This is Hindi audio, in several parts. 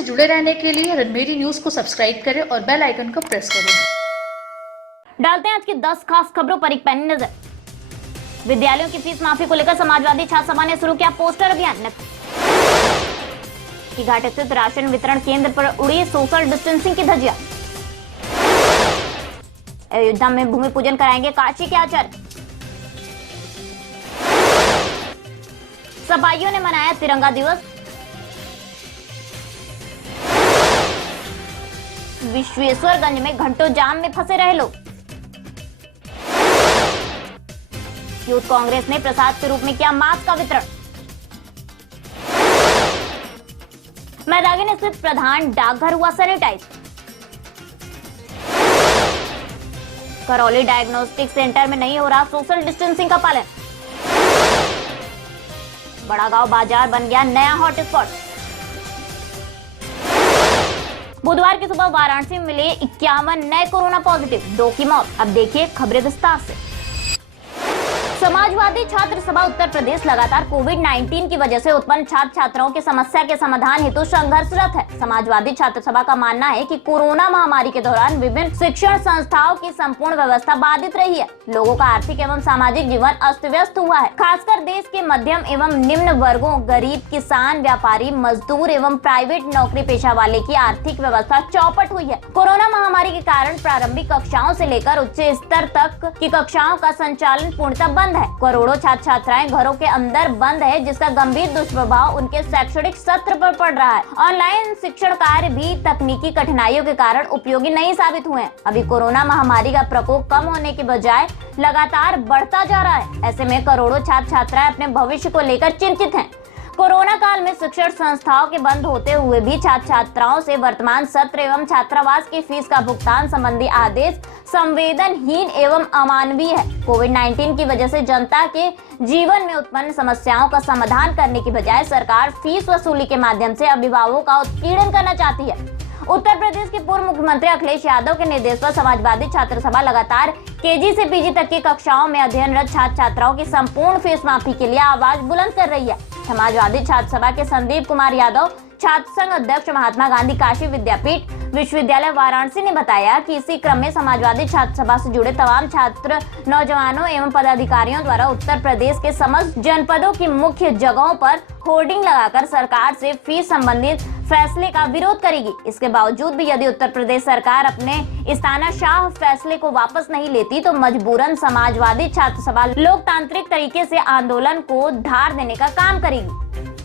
से जुड़े रहने के लिए रणमेरी न्यूज को सब्सक्राइब करें और बेल आइकन को प्रेस करें। डालते हैं आज की 10 खास खबरों पर एक पैनी नजर। विद्यालयों की फीस माफी को लेकर समाजवादी छात्र सभा ने शुरू किया पोस्टर अभियान। की घाट स्थित राशन वितरण केंद्र पर उड़ी सोशल डिस्टेंसिंग की धज्जियां। अयोध्या में भूमि पूजन कराएंगे काशी के आचार्य। सफाइयों ने मनाया तिरंगा दिवस। विश्वेश्वरगंज में घंटों जाम में फंसे रहे लोग। यूथ कांग्रेस ने प्रसाद के रूप में किया मास्क का वितरण। मैदागिन स्थित प्रधान डाकघर हुआ सैनिटाइज। करौली डायग्नोस्टिक सेंटर में नहीं हो रहा सोशल डिस्टेंसिंग का पालन। बड़ा गांव बाजार बन गया नया हॉटस्पॉट। बुधवार की सुबह वाराणसी में मिले 51 नए कोरोना पॉजिटिव, 2 की मौत। अब देखिए खबरें विस्तार से। समाजवादी छात्र सभा उत्तर प्रदेश लगातार कोविड-19 की वजह से उत्पन्न छात्र छात्राओं की समस्या के समाधान हेतु संघर्षरत है। समाजवादी छात्र सभा का मानना है कि कोरोना महामारी के दौरान विभिन्न शिक्षण संस्थाओं की संपूर्ण व्यवस्था बाधित रही है। लोगों का आर्थिक एवं सामाजिक जीवन अस्त व्यस्त हुआ है। खासकर देश के मध्यम एवं निम्न वर्गों, गरीब, किसान, व्यापारी, मजदूर एवं प्राइवेट नौकरी पेशा वाले की आर्थिक व्यवस्था चौपट हुई है। कोरोना महामारी के कारण प्रारंभिक कक्षाओं से लेकर उच्च स्तर तक की कक्षाओं का संचालन पूर्णतः बंद है। करोड़ों छात्र छात्राएं घरों के अंदर बंद है, जिसका गंभीर दुष्प्रभाव उनके शैक्षणिक सत्र पर पड़ रहा है। ऑनलाइन शिक्षण कार्य भी तकनीकी कठिनाइयों के कारण उपयोगी नहीं साबित हुए हैं। अभी कोरोना महामारी का प्रकोप कम होने के बजाय लगातार बढ़ता जा रहा है। ऐसे में करोड़ों छात्र छात्राएं अपने भविष्य को लेकर चिंतित हैं। कोरोना काल में शिक्षण संस्थाओं के बंद होते हुए भी छात्र छात्राओं से वर्तमान सत्र एवं छात्रावास की फीस का भुगतान संबंधी आदेश संवेदनहीन एवं अमानवीय है। कोविड-19 की वजह से जनता के जीवन में उत्पन्न समस्याओं का समाधान करने की बजाय सरकार फीस वसूली के माध्यम से अभिभावकों का उत्पीड़न करना चाहती है। उत्तर प्रदेश के पूर्व मुख्यमंत्री अखिलेश यादव के निर्देश पर समाजवादी छात्र सभा लगातार केजी से पीजी तक की कक्षाओं में अध्ययनरत छात्र छात्राओं की संपूर्ण फीस माफी के लिए आवाज बुलंद कर रही है। समाजवादी छात्र सभा के संदीप कुमार यादव, छात्र संघ अध्यक्ष, महात्मा गांधी काशी विद्यापीठ विश्वविद्यालय वाराणसी ने बताया कि इसी क्रम में समाजवादी छात्र सभा से जुड़े तमाम छात्र, नौजवानों एवं पदाधिकारियों द्वारा उत्तर प्रदेश के समस्त जनपदों की मुख्य जगहों पर होर्डिंग लगाकर सरकार से फीस संबंधित फैसले का विरोध करेगी। इसके बावजूद भी यदि उत्तर प्रदेश सरकार अपने इस तानाशाह फैसले को वापस नहीं लेती तो मजबूरन समाजवादी छात्र सभा लोकतांत्रिक तरीके से आंदोलन को धार देने का काम करेगी।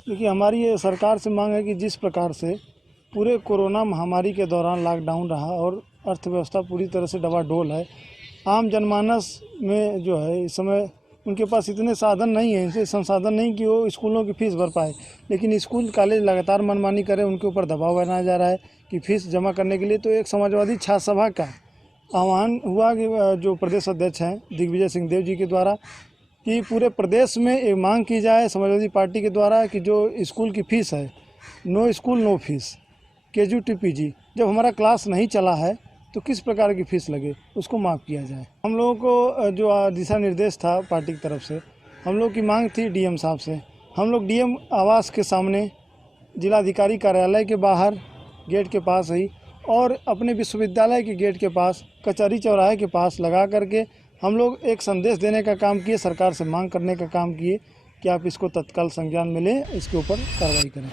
देखिए, हमारी ये सरकार से मांग है कि जिस प्रकार से पूरे कोरोना महामारी के दौरान लॉकडाउन रहा और अर्थव्यवस्था पूरी तरह से डवाडोल है, आम जनमानस में जो है इस समय उनके पास इतने साधन नहीं है, इनसे संसाधन नहीं कि वो स्कूलों की फ़ीस भर पाए। लेकिन स्कूल कॉलेज लगातार मनमानी करें, उनके ऊपर दबाव बनाया जा रहा है कि फ़ीस जमा करने के लिए। तो एक समाजवादी छात्र सभा का आह्वान हुआ कि जो प्रदेश अध्यक्ष हैं दिग्विजय सिंह देव जी के द्वारा कि पूरे प्रदेश में एक मांग की जाए समाजवादी पार्टी के द्वारा कि जो स्कूल की फ़ीस है, no school no fees, KG to PG, जब हमारा क्लास नहीं चला है तो किस प्रकार की फ़ीस लगे उसको माफ़ किया जाए। हम लोगों को जो दिशा निर्देश था पार्टी की तरफ से, हम लोग की मांग थी डीएम साहब से। हम लोग डीएम आवास के सामने, जिलाधिकारी कार्यालय के बाहर गेट के पास ही और अपने विश्वविद्यालय के गेट के पास, कचहरी चौराहे के पास लगा करके हम लोग एक संदेश देने का काम किए, सरकार से मांग करने का काम किए कि आप इसको तत्काल संज्ञान में लें, इसके ऊपर कार्रवाई करें।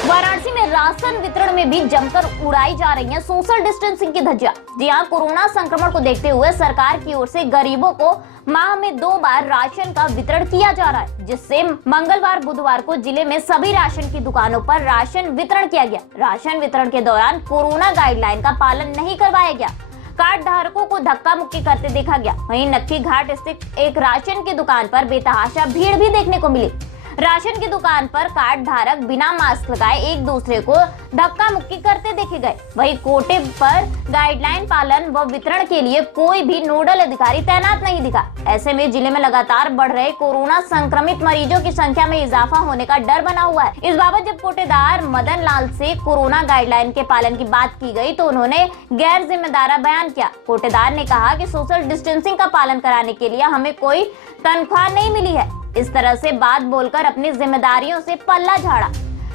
वाराणसी में राशन वितरण में भी जमकर उड़ाई जा रही है सोशल डिस्टेंसिंग की धज्जियां। जी हां, कोरोना संक्रमण को देखते हुए सरकार की ओर से गरीबों को माह में 2 बार राशन का वितरण किया जा रहा है, जिससे मंगलवार बुधवार को जिले में सभी राशन की दुकानों पर राशन वितरण किया गया। राशन वितरण के दौरान कोरोना गाइडलाइन का पालन नहीं करवाया गया। कार्ड धारकों को धक्का मुक्की करते देखा गया। वहीं नक्की घाट स्थित एक राशन की दुकान पर बेतहाशा भीड़ भी देखने को मिली। राशन की दुकान पर कार्ड धारक बिना मास्क लगाए एक दूसरे को धक्का मुक्की करते देखे गए। वहीं कोटे पर गाइडलाइन पालन व वितरण के लिए कोई भी नोडल अधिकारी तैनात नहीं दिखा। ऐसे में जिले में लगातार बढ़ रहे कोरोना संक्रमित मरीजों की संख्या में इजाफा होने का डर बना हुआ है। इस बाबत जब कोटेदार मदन लाल से कोरोना गाइडलाइन के पालन की बात की गई तो उन्होंने गैर जिम्मेदार बयान किया। कोटेदार ने कहा कि सोशल डिस्टेंसिंग का पालन कराने के लिए हमें कोई तनख्वाह नहीं मिली है। इस तरह से बात बोलकर अपनी जिम्मेदारियों से पल्ला झाड़ा।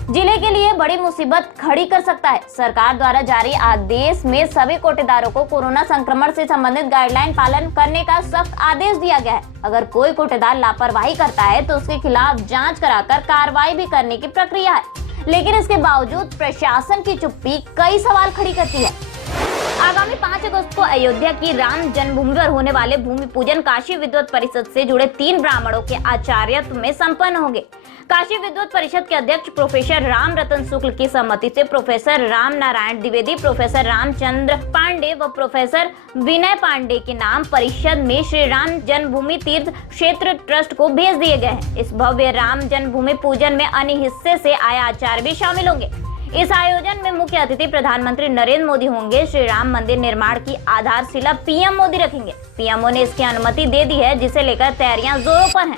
जिले के लिए बड़ी मुसीबत खड़ी कर सकता है। सरकार द्वारा जारी आदेश में सभी कोटेदारों को कोरोना संक्रमण से संबंधित गाइडलाइन पालन करने का सख्त आदेश दिया गया है। अगर कोई कोटेदार लापरवाही करता है तो उसके खिलाफ जांच कराकर कार्रवाई भी करने की प्रक्रिया है, लेकिन इसके बावजूद प्रशासन की चुप्पी कई सवाल खड़ी करती है। आगामी 5 अगस्त को अयोध्या की राम जन्मभूमि पर होने वाले भूमि पूजन काशी विद्वत परिषद से जुड़े 3 ब्राह्मणों के आचार्यत्व में संपन्न होंगे। काशी विद्वत परिषद के अध्यक्ष प्रोफेसर राम रतन शुक्ल की सहमति से प्रोफेसर राम नारायण द्विवेदी, प्रोफेसर रामचंद्र पांडे व प्रोफेसर विनय पांडे के नाम परिषद में श्री राम जन्मभूमि तीर्थ क्षेत्र ट्रस्ट को भेज दिए गए हैं। इस भव्य राम जन्मभूमि पूजन में अन्य हिस्से से आए आचार्य भी शामिल होंगे। इस आयोजन में मुख्य अतिथि प्रधानमंत्री नरेंद्र मोदी होंगे। श्री राम मंदिर निर्माण की आधारशिला पीएम मोदी रखेंगे। पीएमओ ने इसकी अनुमति दे दी है, जिसे लेकर तैयारियां जोरों पर हैं।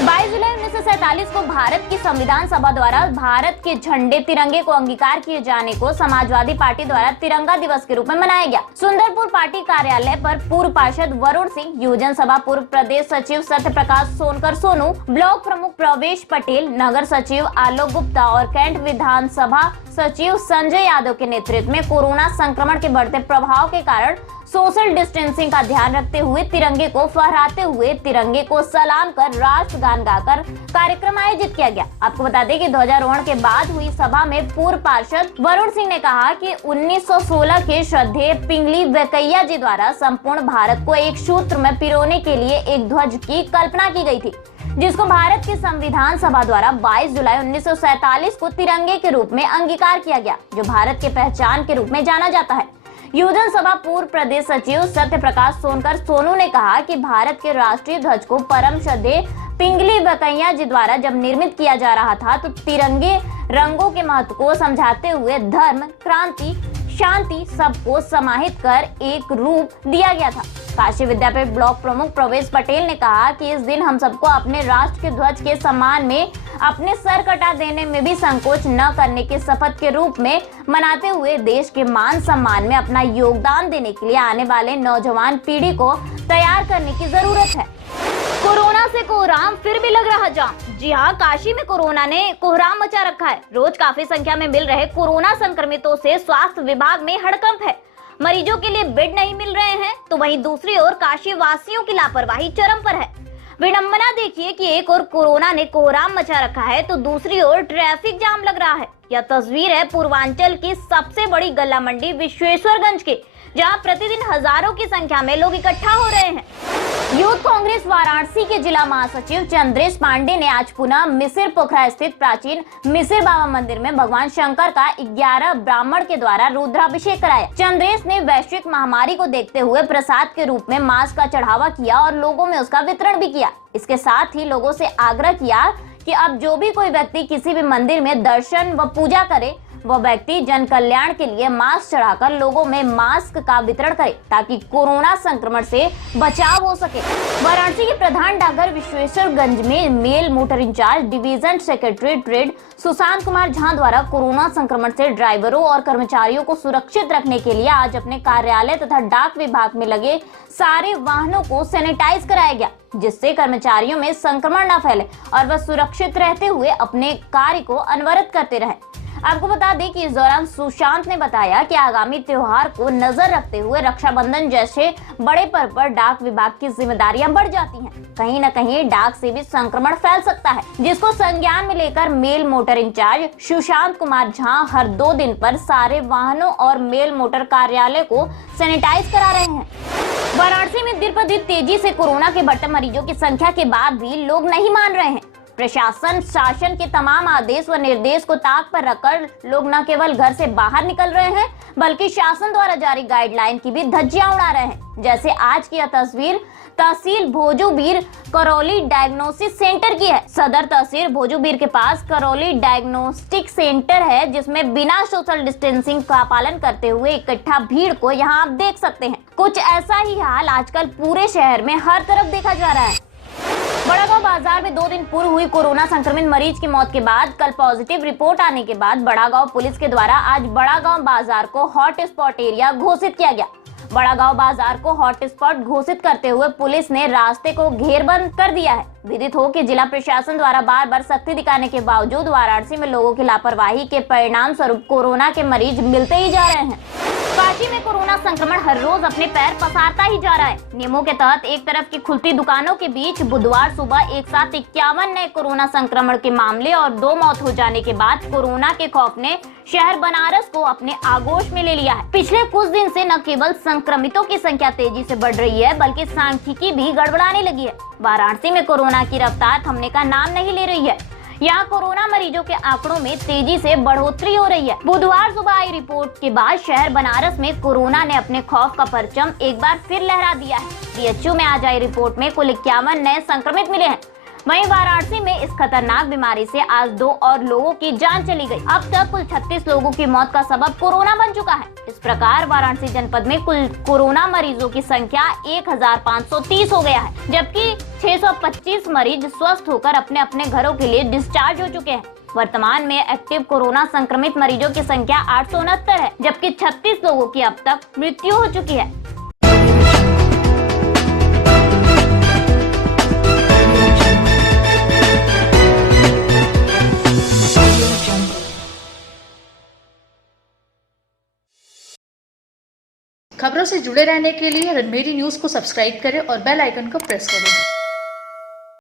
22 जुलाई 1947 को भारत की संविधान सभा द्वारा भारत के झंडे तिरंगे को अंगीकार किए जाने को समाजवादी पार्टी द्वारा तिरंगा दिवस के रूप में मनाया गया। सुंदरपुर पार्टी कार्यालय पर पूर्व पार्षद वरुण सिंह, योजन सभा पूर्व प्रदेश सचिव सत्य प्रकाश सोनकर सोनू, ब्लॉक प्रमुख प्रवेश पटेल, नगर सचिव आलोक गुप्ता और कैंट विधानसभा सचिव संजय यादव के नेतृत्व में कोरोना संक्रमण के बढ़ते प्रभाव के कारण सोशल डिस्टेंसिंग का ध्यान रखते हुए तिरंगे को फहराते हुए तिरंगे को सलाम कर राष्ट्रगान गाकर कार्यक्रम आयोजित किया गया। आपको बता दें कि ध्वजारोहण के बाद हुई सभा में पूर्व पार्षद वरुण सिंह ने कहा कि 1916 के श्रद्धेय पिंगली वेंकैया जी द्वारा संपूर्ण भारत को एक सूत्र में पिरोने के लिए एक ध्वज की कल्पना की गई थी, जिसको भारत की संविधान सभा द्वारा 22 जुलाई 1947 को तिरंगे के रूप में अंगीकार किया गया, जो भारत के पहचान के रूप में जाना जाता है। योजन सभा पूर्व प्रदेश सचिव सत्य प्रकाश सोनकर सोनू ने कहा कि भारत के राष्ट्रीय ध्वज को परम श्रद्धेय पिंगली वेंकैया जी द्वारा जब निर्मित किया जा रहा था तो तिरंगे रंगों के महत्व को समझाते हुए धर्म, क्रांति, शांति सबको समाहित कर एक रूप दिया गया था। काशी विद्यापीठ ब्लॉक प्रमुख प्रवेश पटेल ने कहा कि इस दिन हम सबको अपने राष्ट्र के ध्वज के सम्मान में अपने सर कटा देने में भी संकोच न करने के शपथ के रूप में मनाते हुए देश के मान सम्मान में अपना योगदान देने के लिए आने वाले नौजवान पीढ़ी को तैयार करने की जरूरत है। कोरोना से कोहराम फिर भी लग रहा जाम। जी हाँ, काशी में कोरोना ने कोहराम मचा रखा है। रोज काफी संख्या में मिल रहे कोरोना संक्रमितों से स्वास्थ्य विभाग में हड़कंप है। मरीजों के लिए बेड नहीं मिल रहे हैं, तो वहीं दूसरी ओर काशी वासियों की लापरवाही चरम पर है। विडंबना देखिए कि एक ओर कोरोना ने कोहराम मचा रखा है तो दूसरी ओर ट्रैफिक जाम लग रहा है। यह तस्वीर है पूर्वांचल की सबसे बड़ी गल्ला मंडी विश्वेश्वरगंज की, जहां प्रतिदिन हजारों की संख्या में लोग इकट्ठा हो रहे हैं। यूथ कांग्रेस वाराणसी के जिला महासचिव चंद्रेश पांडे ने आज पुनः मिसिर पोखरा स्थित प्राचीन मिसिर बाबा मंदिर में भगवान शंकर का 11 ब्राह्मण के द्वारा रुद्राभिषेक कराया। चंद्रेश ने वैश्विक महामारी को देखते हुए प्रसाद के रूप में मांस का चढ़ावा किया और लोगों में उसका वितरण भी किया। इसके साथ ही लोगों से आग्रह किया कि अब जो भी कोई व्यक्ति किसी भी मंदिर में दर्शन व पूजा करे, वह व्यक्ति जन कल्याण के लिए मास्क चढ़ाकर लोगों में मास्क का वितरण करे, ताकि कोरोना संक्रमण से बचाव हो सके। वाराणसी के प्रधान डाकघर विश्वेश्वरगंज में mail motor incharge division secretary trade Sushant Kumar Jha द्वारा कोरोना संक्रमण से ड्राइवरों और कर्मचारियों को सुरक्षित रखने के लिए आज अपने कार्यालय तथा डाक विभाग में लगे सारे वाहनों को सैनिटाइज कराया गया, जिससे कर्मचारियों में संक्रमण न फैले और वह सुरक्षित रहते हुए अपने कार्य को अनवरत करते रहे। आपको बता दें कि इस दौरान सुशांत ने बताया कि आगामी त्योहार को नजर रखते हुए रक्षाबंधन जैसे बड़े पर्व पर डाक विभाग की जिम्मेदारियां बढ़ जाती हैं। कहीं न कहीं डाक से भी संक्रमण फैल सकता है, जिसको संज्ञान में लेकर mail motor incharge Sushant Kumar Jha हर 2 दिन पर सारे वाहनों और मेल मोटर कार्यालय को सैनिटाइज करा रहे हैं। वाराणसी में दिन पर दिन तेजी से कोरोना के बढ़ते मरीजों की संख्या के बाद भी लोग नहीं मान रहे हैं। प्रशासन शासन के तमाम आदेश व निर्देश को ताक पर रखकर लोग न केवल घर से बाहर निकल रहे हैं, बल्कि शासन द्वारा जारी गाइडलाइन की भी धज्जियां उड़ा रहे हैं। जैसे आज की यह तस्वीर तहसील भोजूबीर करौली डायग्नोसिस सेंटर की है। सदर तहसील भोजूबीर के पास करौली डायग्नोस्टिक सेंटर है, जिसमें बिना सोशल डिस्टेंसिंग का पालन करते हुए इकट्ठा भीड़ को यहाँ आप देख सकते हैं। कुछ ऐसा ही हाल आजकल पूरे शहर में हर तरफ देखा जा रहा है। बड़ागांव बाजार में 2 दिन पूर्व हुई कोरोना संक्रमित मरीज की मौत के बाद कल पॉजिटिव रिपोर्ट आने के बाद बड़ागांव पुलिस के द्वारा आज बड़ागांव बाजार को हॉट स्पॉट एरिया घोषित किया गया। बड़ागांव बाजार को हॉटस्पॉट घोषित करते हुए पुलिस ने रास्ते को घेरबंद कर दिया है। विदित हो कि जिला प्रशासन द्वारा बार बार सख्ती दिखाने के बावजूद वाराणसी में लोगों की लापरवाही के परिणाम स्वरूप कोरोना के मरीज मिलते ही जा रहे हैं। काशी में कोरोना संक्रमण हर रोज अपने पैर पसारता ही जा रहा है। नियमों के तहत एक तरफ की खुलती दुकानों के बीच बुधवार सुबह एक साथ 51 नए कोरोना संक्रमण के मामले और 2 मौत हो जाने के बाद कोरोना के खौफ ने शहर बनारस को अपने आगोश में ले लिया है। पिछले कुछ दिन से न केवल संक्रमितों की संख्या तेजी से बढ़ रही है, बल्कि सांख्यिकी भी गड़बड़ाने लगी है। वाराणसी में कोरोना की रफ्तार थमने का नाम नहीं ले रही है। यहाँ कोरोना मरीजों के आंकड़ों में तेजी से बढ़ोतरी हो रही है। बुधवार सुबह आई रिपोर्ट के बाद शहर बनारस में कोरोना ने अपने खौफ का परचम एक बार फिर लहरा दिया है। बीएचयू में आज आई रिपोर्ट में कुल 51 नए संक्रमित मिले हैं। वहीं वाराणसी में इस खतरनाक बीमारी से आज 2 और लोगों की जान चली गई। अब तक कुल 36 लोगों की मौत का सबब कोरोना बन चुका है। इस प्रकार वाराणसी जनपद में कुल कोरोना मरीजों की संख्या 1530 हो गया है, जबकि 625 मरीज स्वस्थ होकर अपने अपने घरों के लिए डिस्चार्ज हो चुके हैं। वर्तमान में एक्टिव कोरोना संक्रमित मरीजों की संख्या 869 है, जबकि 36 लोगों की अब तक मृत्यु हो चुकी है। खबरों से जुड़े रहने के लिए रणमेरी न्यूज़ को सब्सक्राइब करें और बेल आइकन को प्रेस करें।